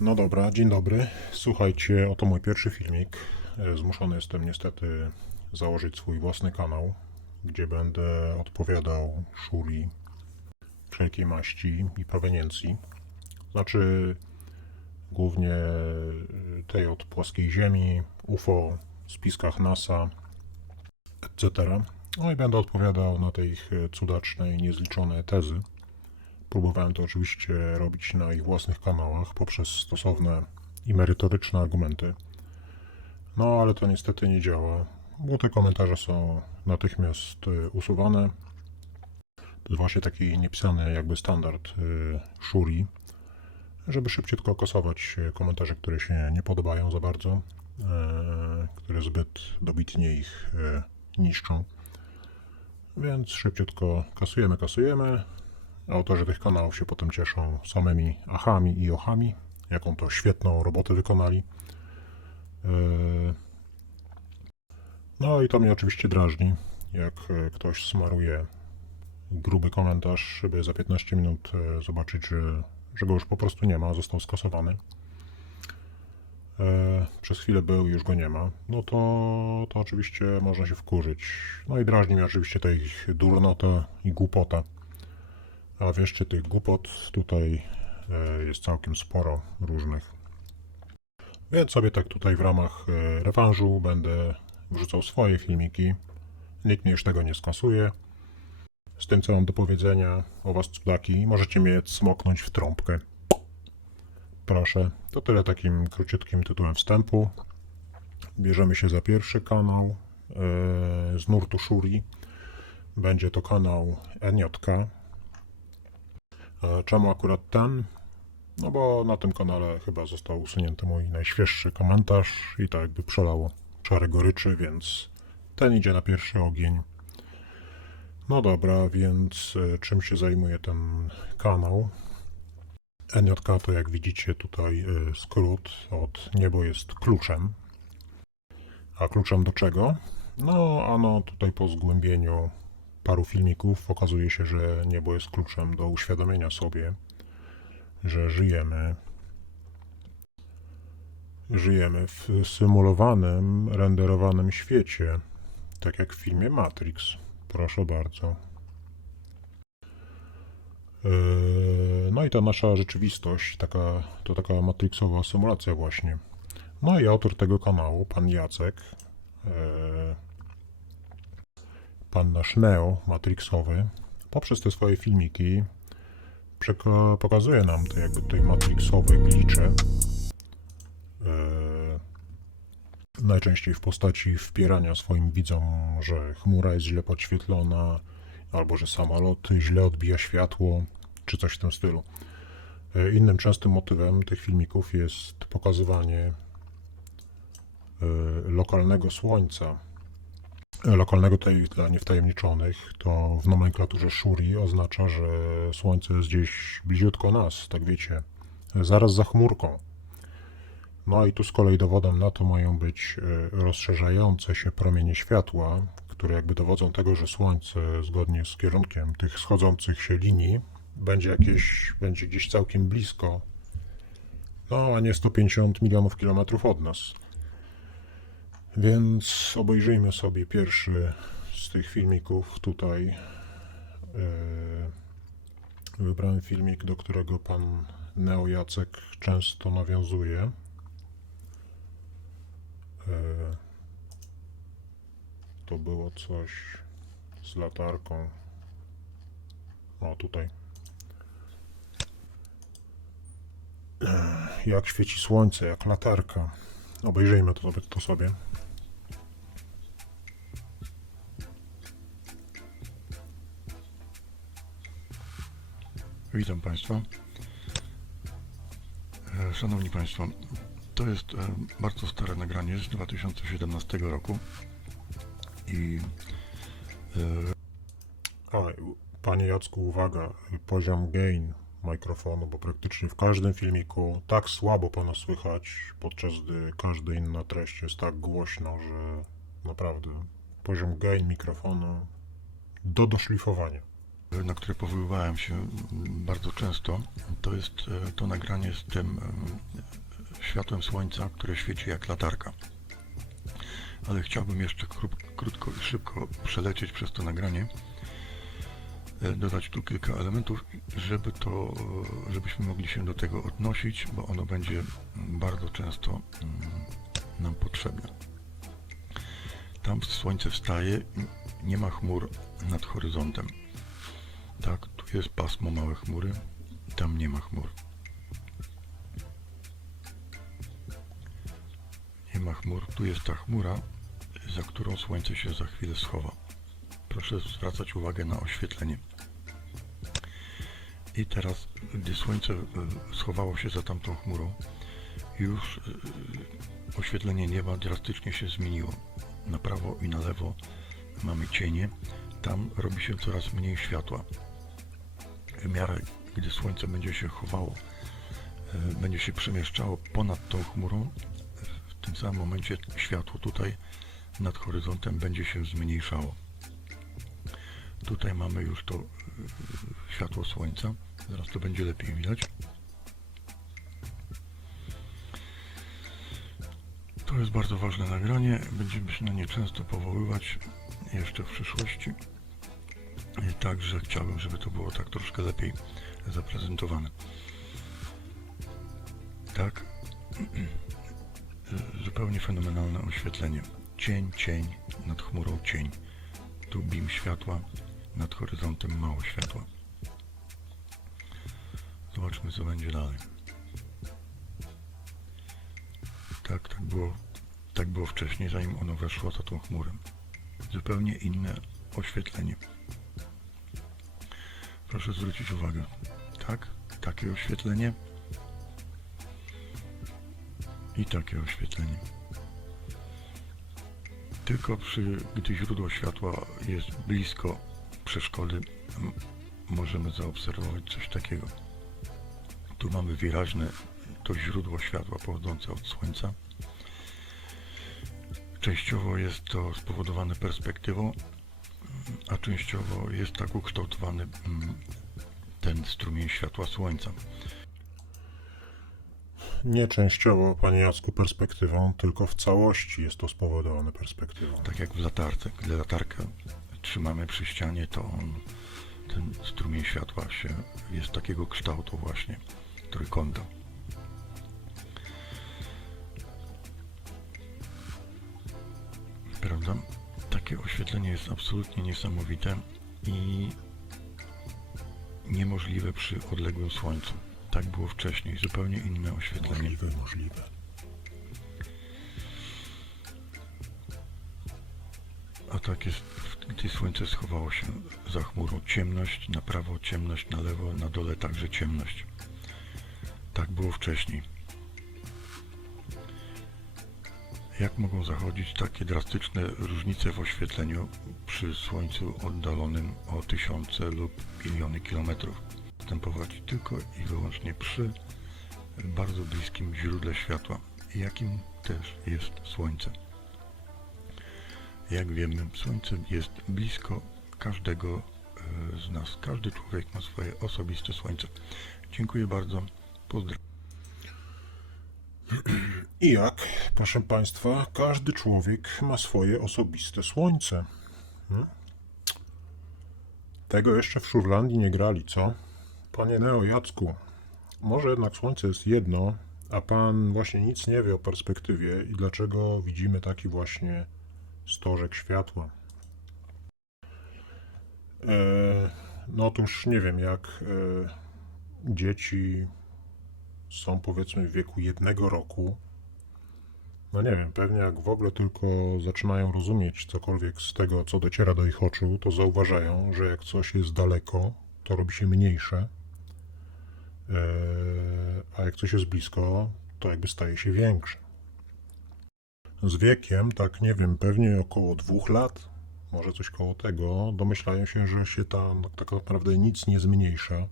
No dobra, dzień dobry. Słuchajcie, oto mój pierwszy filmik. E, Zmuszony jestem niestety założyć swój własny kanał, gdzie będę odpowiadał szuri wszelkiej maści i proweniencji. Znaczy głównie tej od płaskiej ziemi, UFO, spiskach NASA, etc. No i będę odpowiadał na tej ich e, cudacznej, niezliczone tezy. Próbowałem to oczywiście robić na ich własnych kanałach poprzez stosowne i merytoryczne argumenty. No ale to niestety nie działa, bo te komentarze są natychmiast y, usuwane. To jest właśnie taki niepisany jakby standard y, Shuri, żeby szybciutko kasować y, komentarze, które się nie podobają za bardzo, y, które zbyt dobitnie ich y, niszczą. Więc szybciutko kasujemy, kasujemy. Autorzy tych kanałów się potem cieszą samymi achami i ochami, jaką to świetną robotę wykonali. Yy, No i to mnie oczywiście drażni, jak e, ktoś smaruje gruby komentarz, żeby za 15 minut e, zobaczyć, że, że go już po prostu nie ma, został skasowany. E, Przez chwilę był, już go nie ma. No to, to oczywiście można się wkurzyć. No i drażni mnie oczywiście ta ich durnota i głupota. A wierzcie, tych głupot tutaj e, jest całkiem sporo różnych. Więc sobie tak tutaj w ramach e, rewanżu będę wrzucał swoje filmiki. Nikt mnie już tego nie skasuje. Z tym, co mam do powiedzenia o was cudaki, możecie mnie smoknąć w trąbkę. Proszę, to tyle takim króciutkim tytułem wstępu. Bierzemy się za pierwszy kanał e, z nurtu Shuri. Będzie to kanał NJK. E, Czemu akurat ten? No bo na tym kanale chyba został usunięty mój najświeższy komentarz i tak jakby przelało czarę goryczy, więc ten idzie na pierwszy ogień. No dobra, więc e, czym się zajmuje ten kanał? NJK to jak widzicie tutaj e, skrót od niebo jest kluczem. A kluczem do czego? No, ano tutaj po zgłębieniu paru filmików okazuje się, że niebo jest kluczem do uświadomienia sobie, że żyjemy. Żyjemy w symulowanym, renderowanym świecie, tak jak w filmie Matrix. Proszę bardzo. Yy, No i ta nasza rzeczywistość, taka, to taka matrixowa symulacja właśnie. No i autor tego kanału, pan Jacek, yy, pan nasz Neo Matrixowy, poprzez te swoje filmiki pokazuje nam te jakby tutaj matrixowe glicze. E, najczęściej w postaci wpierania swoim widzom, że chmura jest źle podświetlona, albo że samolot źle odbija światło, czy coś w tym stylu. E, innym częstym motywem tych filmików jest pokazywanie e, lokalnego słońca, lokalnego tutaj dla niewtajemniczonych, to w nomenklaturze Shuri oznacza, że Słońce jest gdzieś bliziutko nas, tak wiecie, zaraz za chmurką. No i tu z kolei dowodem na to mają być e, rozszerzające się promienie światła, które jakby dowodzą tego, że Słońce zgodnie z kierunkiem tych schodzących się linii będzie jakieś, będzie gdzieś całkiem blisko, no a nie 150 milionów kilometrów od nas. Więc obejrzyjmy sobie pierwszy z tych filmików tutaj. Yy, Wybrałem filmik, do którego pan Neo Jacek często nawiązuje. Yy, To było coś z latarką. O, tutaj. Yy, Jak świeci słońce, jak latarka. Obejrzyjmy to. To sobie. Witam Państwa. E, Szanowni Państwo, to jest e, bardzo stare nagranie z 2017 roku i A, panie Jacku, uwaga, poziom gain mikrofonu, bo praktycznie w każdym filmiku tak słabo pana słychać, podczas gdy każda inna treść jest tak głośno, że naprawdę poziom gain mikrofonu do doszlifowania. Na które powoływałem się bardzo często, to jest e, to nagranie z tym e, światłem słońca, które świeci jak latarka. Ale chciałbym jeszcze kró- krótko i szybko przelecieć przez to nagranie, e, dodać tu kilka elementów, żeby to, e, żebyśmy mogli się do tego odnosić, bo ono będzie bardzo często mm, nam potrzebne. Tam słońce wstaje, nie ma chmur nad horyzontem. Tak, tu jest pasmo małe chmury, tam nie ma chmur. Nie ma chmur, tu jest ta chmura, za którą słońce się za chwilę schowa. Proszę zwracać uwagę na oświetlenie. I teraz, gdy słońce e, schowało się za tamtą chmurą, już e, oświetlenie nieba drastycznie się zmieniło. Na prawo i na lewo mamy cienie, tam robi się coraz mniej światła. Miarę, gdy słońce będzie się chowało, e, będzie się przemieszczało ponad tą chmurą, w tym samym momencie światło tutaj nad horyzontem będzie się zmniejszało. Tutaj mamy już to e, światło słońca. Zaraz to będzie lepiej widać. To jest bardzo ważne nagranie. Będziemy się na nie często powoływać jeszcze w przyszłości. Także chciałbym, żeby to było tak troszkę lepiej zaprezentowane. Tak. Zupełnie fenomenalne oświetlenie. Cień, cień, nad chmurą cień. Tu bim światła, nad horyzontem mało światła. Zobaczmy, co będzie dalej. Tak, tak było, tak było wcześniej, zanim ono weszło za tą chmurę. Zupełnie inne oświetlenie. Proszę zwrócić uwagę. Tak, takie oświetlenie i takie oświetlenie. Tylko przy, gdy źródło światła jest blisko przeszkody, możemy zaobserwować coś takiego. Tu mamy wyraźne to źródło światła pochodzące od Słońca. Częściowo jest to spowodowane perspektywą, a częściowo jest tak ukształtowany mm, ten strumień światła Słońca. Nie częściowo, panie Jacku, perspektywą, tylko w całości jest to spowodowane perspektywą. Tak jak w latarce. Gdy latarkę trzymamy przy ścianie, to on, ten strumień światła się jest takiego kształtu właśnie trójkąta. Prawda? Takie oświetlenie jest absolutnie niesamowite i niemożliwe przy odległym słońcu. Tak było wcześniej, zupełnie inne oświetlenie. Możliwe, możliwe. A tak jest, gdy słońce schowało się za chmurą. Ciemność na prawo, ciemność na lewo, na dole także ciemność. Tak było wcześniej. Jak mogą zachodzić takie drastyczne różnice w oświetleniu przy słońcu oddalonym o tysiące lub miliony kilometrów? Występować tylko i wyłącznie przy bardzo bliskim źródle światła, jakim też jest słońce. Jak wiemy, Słońce jest blisko każdego e, z nas. Każdy człowiek ma swoje osobiste Słońce. Dziękuję bardzo. Pozdrawiam. I jak, proszę Państwa, każdy człowiek ma swoje osobiste słońce. Hmm? Tego jeszcze w Szurlandii nie grali, co? Panie Neo Jacku, może jednak słońce jest jedno, a Pan właśnie nic nie wie o perspektywie i dlaczego widzimy taki właśnie stożek światła. E, no otóż nie wiem, jak e, dzieci są powiedzmy w wieku jednego roku, no nie wiem, pewnie jak w ogóle tylko zaczynają rozumieć cokolwiek z tego, co dociera do ich oczu, to zauważają, że jak coś jest daleko, to robi się mniejsze, Eee, a jak coś jest blisko, to jakby staje się większe. Z wiekiem, tak nie wiem, pewnie około dwóch lat, może coś koło tego, domyślają się, że się tam tak naprawdę nic nie zmniejsza,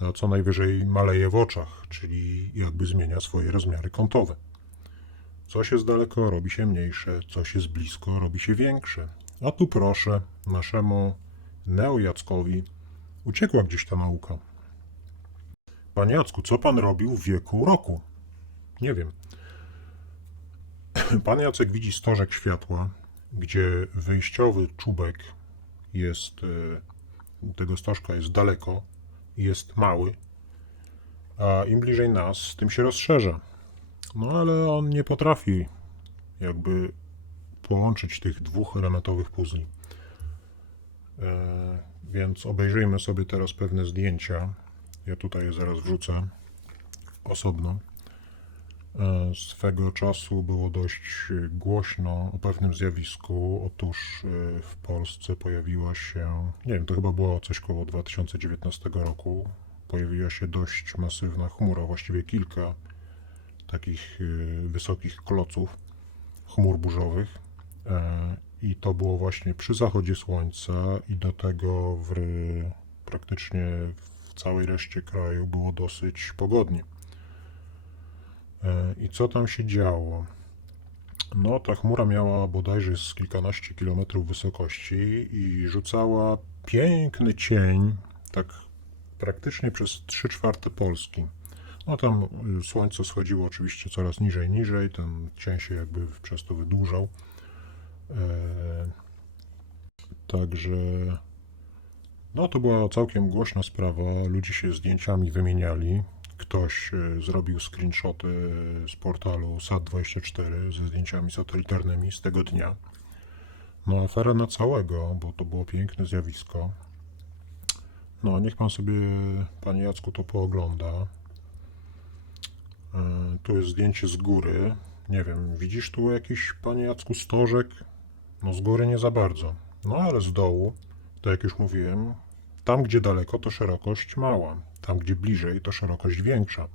a co najwyżej maleje w oczach, czyli jakby zmienia swoje rozmiary kątowe. Coś jest daleko, robi się mniejsze, coś jest blisko, robi się większe. A tu proszę, naszemu Neo Jackowi uciekła gdzieś ta nauka. Panie Jacku, co pan robił w wieku roku? Nie wiem. Pan Jacek widzi stożek światła, gdzie wyjściowy czubek jest, e, tego stożka jest daleko, jest mały, a im bliżej nas, tym się rozszerza. No ale on nie potrafi jakby połączyć tych dwóch elementowych puzli. E, więc obejrzyjmy sobie teraz pewne zdjęcia. Ja tutaj je zaraz wrzucę osobno. E, Swego czasu było dość e, głośno o pewnym zjawisku. Otóż e, w Polsce pojawiła się, nie wiem, to chyba było coś koło 2019 roku. Pojawiła się dość masywna chmura, właściwie kilka takich wysokich kloców chmur burzowych. I to było właśnie przy zachodzie słońca, i do tego w praktycznie w całej reszcie kraju było dosyć pogodnie. E, I co tam się działo? No, ta chmura miała bodajże z kilkanaście kilometrów wysokości i rzucała piękny cień, tak praktycznie przez 3 czwarte Polski. No tam y, słońce schodziło oczywiście coraz niżej, niżej, ten cień się jakby przez to wydłużał. E, także no to była całkiem głośna sprawa, ludzie się zdjęciami wymieniali. Ktoś e, zrobił screenshoty z portalu SAT24 ze zdjęciami satelitarnymi z tego dnia. No afera na całego, bo to było piękne zjawisko. No, niech pan sobie, panie Jacku, to poogląda. E, Tu jest zdjęcie z góry. Nie wiem, widzisz tu jakiś, panie Jacku, stożek? No z góry nie za bardzo. No ale z dołu, tak jak już mówiłem, tam gdzie daleko to szerokość mała, tam gdzie bliżej to szerokość większa.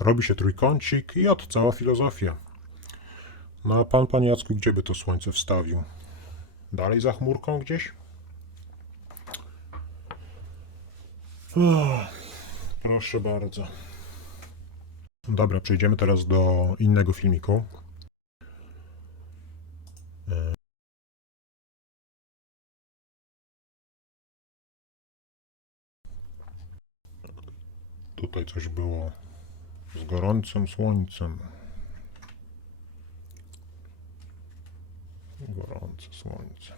Robi się trójkącik i od cała filozofia. No a pan, panie Jacku, gdzie by to słońce wstawił? Dalej za chmurką gdzieś? Proszę bardzo. Dobra, przejdziemy teraz do innego filmiku. Tutaj coś było z gorącym słońcem. Gorące słońce.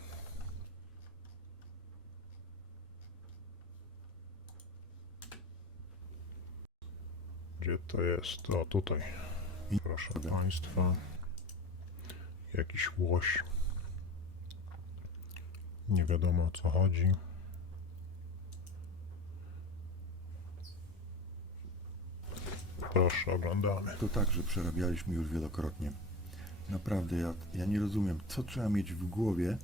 Gdzie to jest? O, tutaj. Proszę Państwa. Jakiś łoś. Nie wiadomo o co chodzi. Proszę, oglądamy. To także przerabialiśmy już wielokrotnie. Naprawdę, ja, ja nie rozumiem, co trzeba mieć w głowie,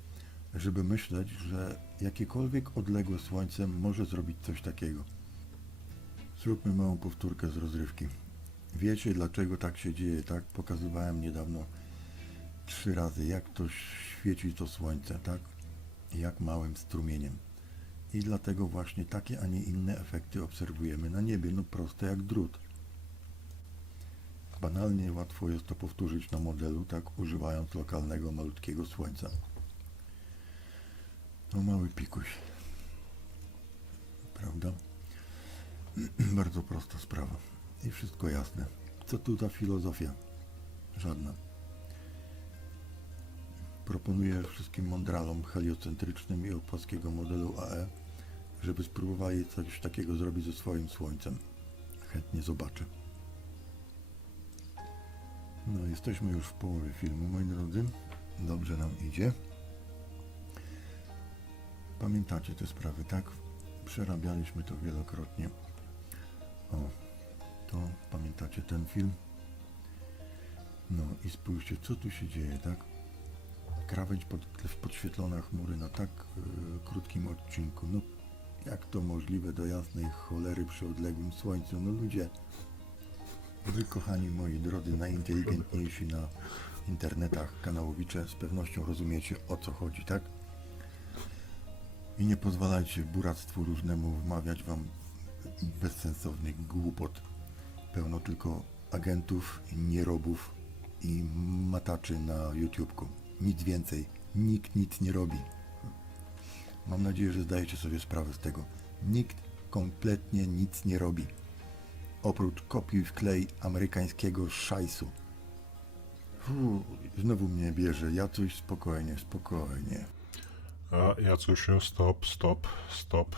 żeby myśleć, że jakiekolwiek odległe słońce może zrobić coś takiego. Zróbmy małą powtórkę z rozrywki. Wiecie, dlaczego tak się dzieje, tak? Pokazywałem niedawno trzy razy, jak to świeci to słońce, tak? Jak małym strumieniem. I dlatego właśnie takie, a nie inne efekty obserwujemy na niebie, no proste jak drut. Banalnie łatwo jest to powtórzyć na modelu, tak używając lokalnego malutkiego słońca. No mały pikuś. Prawda? Bardzo prosta sprawa. I wszystko jasne. Co tu za filozofia? Żadna. Proponuję wszystkim mądralom heliocentrycznym i od płaskiego modelu AE, żeby spróbowali coś takiego zrobić ze swoim słońcem. Chętnie zobaczę. No, jesteśmy już w połowie filmu, moi drodzy. Dobrze nam idzie. Pamiętacie te sprawy, tak? Przerabialiśmy to wielokrotnie. O, to pamiętacie ten film? No i spójrzcie, co tu się dzieje, tak? Krawędź pod, podświetlona chmury na tak e, krótkim odcinku. No, jak to możliwe do jasnej cholery przy odległym słońcu? No ludzie, Wy, kochani moi drodzy, najinteligentniejsi na internetach kanałowicze, z pewnością rozumiecie o co chodzi, tak? I nie pozwalajcie buractwu różnemu wmawiać wam bezsensownych głupot. Pełno tylko agentów, nierobów i mataczy na YouTubeku. Nic więcej. Nikt nic nie robi. Mam nadzieję, że zdajecie sobie sprawę z tego. Nikt kompletnie nic nie robi. Oprócz kopiuj wklej amerykańskiego szajsu. Fu, znowu mnie bierze. Ja coś spokojnie, spokojnie. A Jacusiu, stop, stop, stop.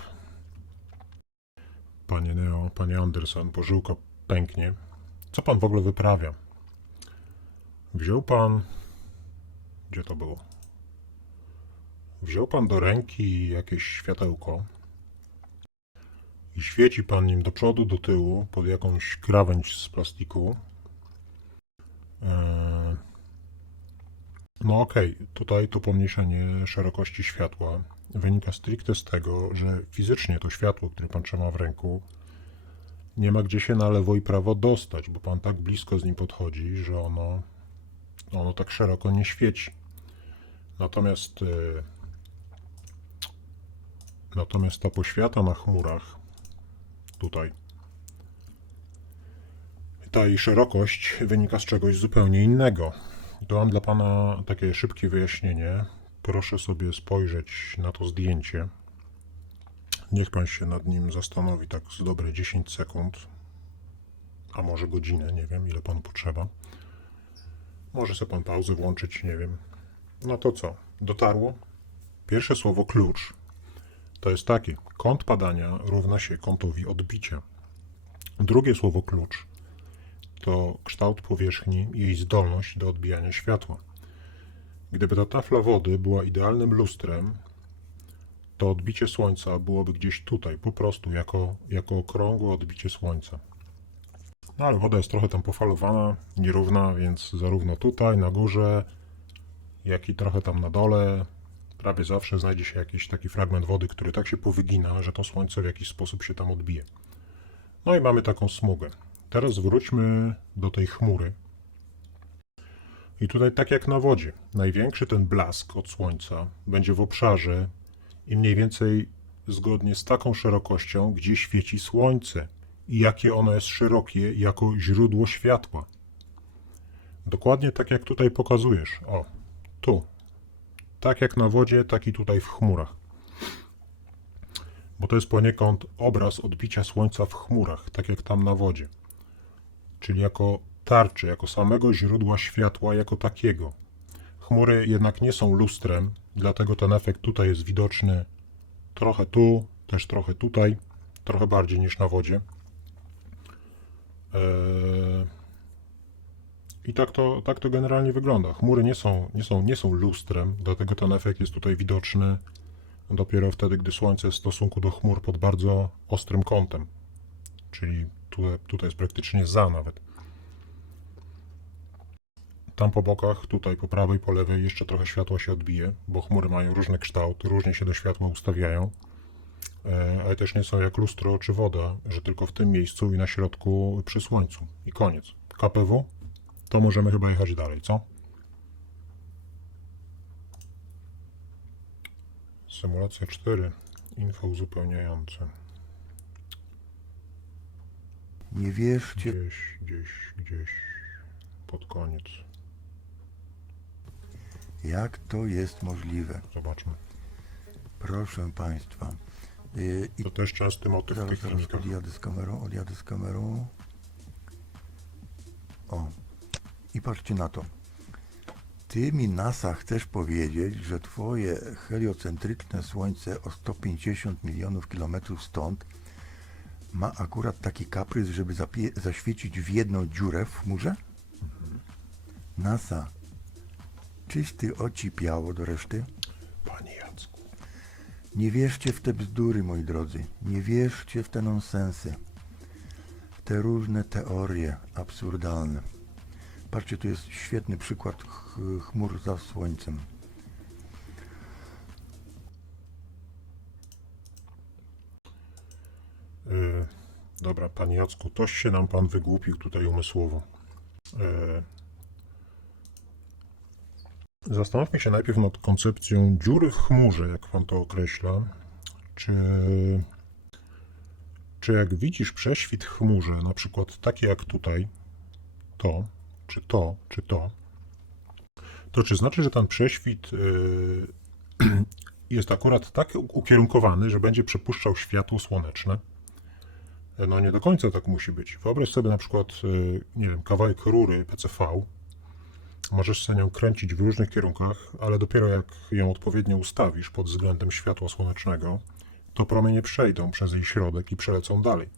Panie Neo, panie Anderson, bo żyłka pęknie. Co pan w ogóle wyprawia? Wziął pan... Gdzie to było? Wziął pan do ręki jakieś światełko i świeci pan nim do przodu, do tyłu, pod jakąś krawędź z plastiku. Eee, no okej, tutaj to pomniejszenie szerokości światła wynika stricte z tego, że fizycznie to światło, które pan trzyma w ręku, nie ma gdzie się na lewo i prawo dostać, bo pan tak blisko z nim podchodzi, że ono, ono tak szeroko nie świeci. Natomiast, e, natomiast ta poświata na chmurach, tutaj, ta jej szerokość wynika z czegoś zupełnie innego. To mam dla Pana takie szybkie wyjaśnienie. Proszę sobie spojrzeć na to zdjęcie. Niech Pan się nad nim zastanowi tak z dobre 10 sekund, a może godzinę, nie wiem ile Panu potrzeba. Może sobie Pan pauzę włączyć, nie wiem. No to co? Dotarło? Pierwsze słowo klucz to jest takie. Kąt padania równa się kątowi odbicia. Drugie słowo klucz to kształt powierzchni i jej zdolność do odbijania światła. Gdyby ta tafla wody była idealnym lustrem, to odbicie słońca byłoby gdzieś tutaj, po prostu jako, jako okrągłe odbicie słońca. No ale woda jest trochę tam pofalowana, nierówna, więc zarówno tutaj, na górze, jak i trochę tam na dole, prawie zawsze znajdzie się jakiś taki fragment wody, który tak się powygina, że to słońce w jakiś sposób się tam odbije. No i mamy taką smugę. Teraz wróćmy do tej chmury. I tutaj, tak jak na wodzie, największy ten blask od słońca będzie w obszarze i mniej więcej zgodnie z taką szerokością, gdzie świeci słońce i jakie ono jest szerokie jako źródło światła. Dokładnie tak jak tutaj pokazujesz. O, tu. Tak jak na wodzie, tak i tutaj w chmurach. Bo to jest poniekąd obraz odbicia słońca w chmurach, tak jak tam na wodzie czyli jako tarczy, jako samego źródła światła, jako takiego. Chmury jednak nie są lustrem, dlatego ten efekt tutaj jest widoczny trochę tu, też trochę tutaj, trochę bardziej niż na wodzie. Eee, I tak to, tak to generalnie wygląda. Chmury nie są, nie, są, nie są lustrem, dlatego ten efekt jest tutaj widoczny dopiero wtedy, gdy Słońce jest w stosunku do chmur pod bardzo ostrym kątem. Czyli tutaj, tutaj jest praktycznie za nawet. Tam po bokach, tutaj po prawej, po lewej jeszcze trochę światła się odbije, bo chmury mają różny kształt, różnie się do światła ustawiają, e, ale też nie są jak lustro czy woda, że tylko w tym miejscu i na środku przy słońcu. I koniec. KPW? To możemy chyba jechać dalej, co? Symulacja 4. Info uzupełniające. Nie wierzcie Gdzieś, gdzieś, gdzieś pod koniec. Jak to jest możliwe? Zobaczmy. Proszę Państwa. Yy, I To też motyw w zaraz, tych zaraz filmikach. odjadę z kamerą, odjadę z kamerą. O. I patrzcie na to. Ty mi NASA chcesz powiedzieć, że twoje heliocentryczne Słońce o 150 milionów kilometrów stąd ma akurat taki kaprys, żeby zaświecić w jedną dziurę w chmurze? NASA, czyś ty ocipiało do reszty? Panie Jacku. Nie wierzcie w te bzdury, moi drodzy. Nie wierzcie w te nonsensy. W te różne teorie absurdalne. Patrzcie, tu jest świetny przykład ch chmur za słońcem. Yy, dobra, panie Jacku, toś się nam pan wygłupił tutaj umysłowo. Yy, zastanówmy się najpierw nad koncepcją dziury w chmurze, jak pan to określa. Czy, czy jak widzisz prześwit w chmurze, na przykład taki jak tutaj, to, czy to, czy to, to czy znaczy, że ten prześwit yy, jest akurat tak ukierunkowany, że będzie przepuszczał światło słoneczne. No nie do końca tak musi być. Wyobraź sobie na przykład, y, nie wiem, kawałek rury PCV. Możesz sobie nią kręcić w różnych kierunkach, ale dopiero jak ją odpowiednio ustawisz pod względem światła słonecznego, to promienie przejdą przez jej środek i przelecą dalej.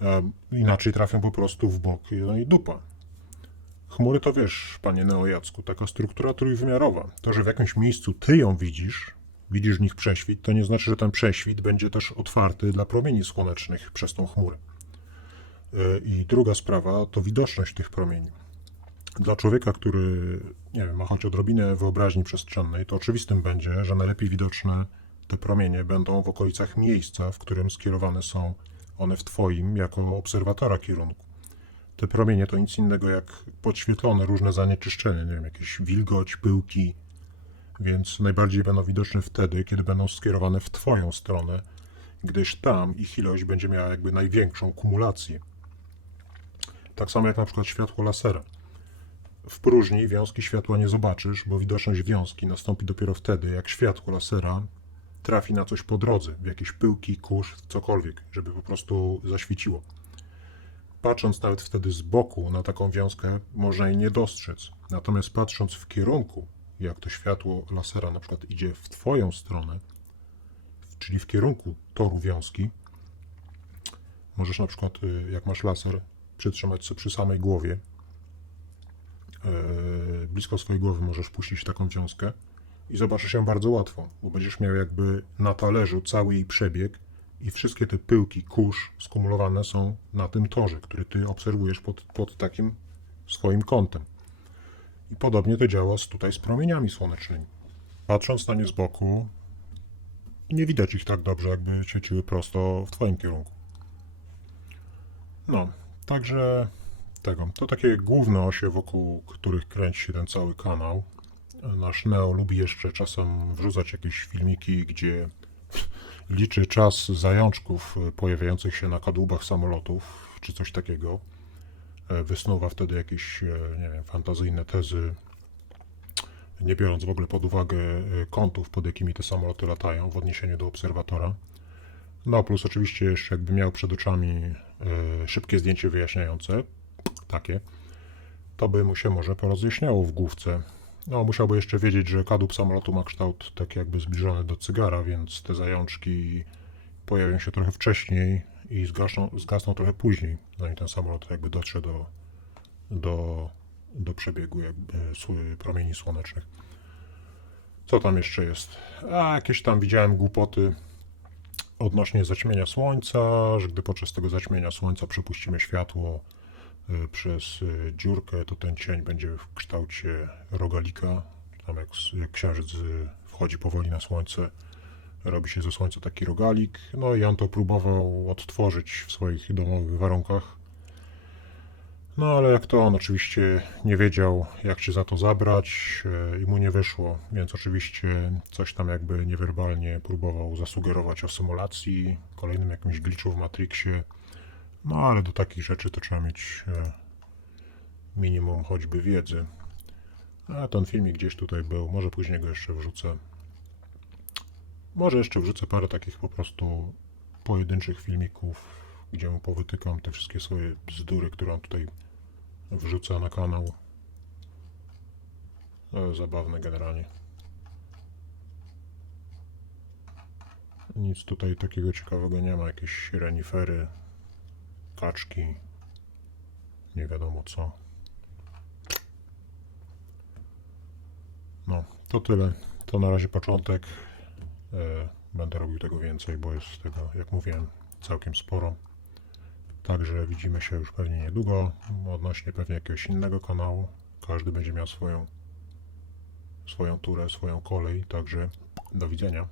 Em, Inaczej trafią po prostu w bok no i dupa. Chmury to wiesz, panie Neojacku, taka struktura trójwymiarowa. To, że w jakimś miejscu ty ją widzisz, widzisz w nich prześwit, to nie znaczy, że ten prześwit będzie też otwarty dla promieni słonecznych przez tą chmurę. Yy, I druga sprawa to widoczność tych promieni. Dla człowieka, który, nie wiem, ma choć odrobinę wyobraźni przestrzennej, to oczywistym będzie, że najlepiej widoczne te promienie będą w okolicach miejsca, w którym skierowane są one w twoim, jako obserwatora kierunku te promienie to nic innego jak podświetlone różne zanieczyszczenia, nie wiem, jakieś wilgoć, pyłki, więc najbardziej będą widoczne wtedy, kiedy będą skierowane w Twoją stronę, gdyż tam ich ilość będzie miała jakby największą kumulację. Tak samo jak na przykład światło lasera. W próżni wiązki światła nie zobaczysz, bo widoczność wiązki nastąpi dopiero wtedy, jak światło lasera trafi na coś po drodze, w jakieś pyłki, kurz, cokolwiek, żeby po prostu zaświeciło patrząc nawet wtedy z boku na taką wiązkę, można jej nie dostrzec. Natomiast patrząc w kierunku, jak to światło lasera na przykład idzie w Twoją stronę, czyli w kierunku toru wiązki, możesz na przykład, y, jak masz laser, przytrzymać sobie przy samej głowie. Yy, Blisko swojej głowy możesz puścić taką wiązkę i zobaczysz ją bardzo łatwo, bo będziesz miał jakby na talerzu cały jej przebieg i wszystkie te pyłki, kurz skumulowane są na tym torze, który ty obserwujesz pod, pod takim swoim kątem. I podobnie to działa z, tutaj z promieniami słonecznymi. Patrząc na nie z boku, nie widać ich tak dobrze, jakby świeciły prosto w twoim kierunku. No, także tego. To takie główne osie, wokół których kręci się ten cały kanał. Nasz Neo lubi jeszcze czasem wrzucać jakieś filmiki, gdzie liczy czas zajączków y, pojawiających się na kadłubach samolotów, czy coś takiego. E, Wysnuwa wtedy jakieś, e, nie wiem, fantazyjne tezy, nie biorąc w ogóle pod uwagę e, kątów, pod jakimi te samoloty latają w odniesieniu do obserwatora. No, plus oczywiście jeszcze jakby miał przed oczami e, szybkie zdjęcie wyjaśniające, takie, to by mu się może porozjaśniało w główce. No, musiałby jeszcze wiedzieć, że kadłub samolotu ma kształt tak jakby zbliżony do cygara, więc te zajączki pojawią się trochę wcześniej i zgasną, zgasną trochę później, zanim ten samolot jakby dotrze do, do, do przebiegu jakby promieni słonecznych. Co tam jeszcze jest? A, jakieś tam widziałem głupoty odnośnie zaćmienia słońca, że gdy podczas tego zaćmienia słońca przepuścimy światło przez y, dziurkę, to ten cień będzie w kształcie rogalika. Tam jak, księżyc y, wchodzi powoli na słońce, robi się ze słońca taki rogalik. No i on to próbował odtworzyć w swoich domowych warunkach. No ale jak to on oczywiście nie wiedział, jak się za to zabrać i mu nie wyszło, więc oczywiście coś tam jakby niewerbalnie próbował zasugerować o symulacji, kolejnym jakimś glitchu w Matrixie. No ale do takich rzeczy to trzeba mieć e, minimum choćby wiedzy. A ten filmik gdzieś tutaj był, może później go jeszcze wrzucę. Może jeszcze wrzucę parę takich po prostu pojedynczych filmików, gdzie mu powytykam te wszystkie swoje bzdury, które on tutaj wrzuca na kanał. No, zabawne generalnie. Nic tutaj takiego ciekawego nie ma. Jakieś renifery, kaczki, nie wiadomo co. No, to tyle. To na razie początek. E, Będę robił tego więcej, bo jest tego, jak mówiłem, całkiem sporo. Także widzimy się już pewnie niedługo odnośnie pewnie jakiegoś innego kanału. Każdy będzie miał swoją, swoją turę, swoją kolej. Także do widzenia.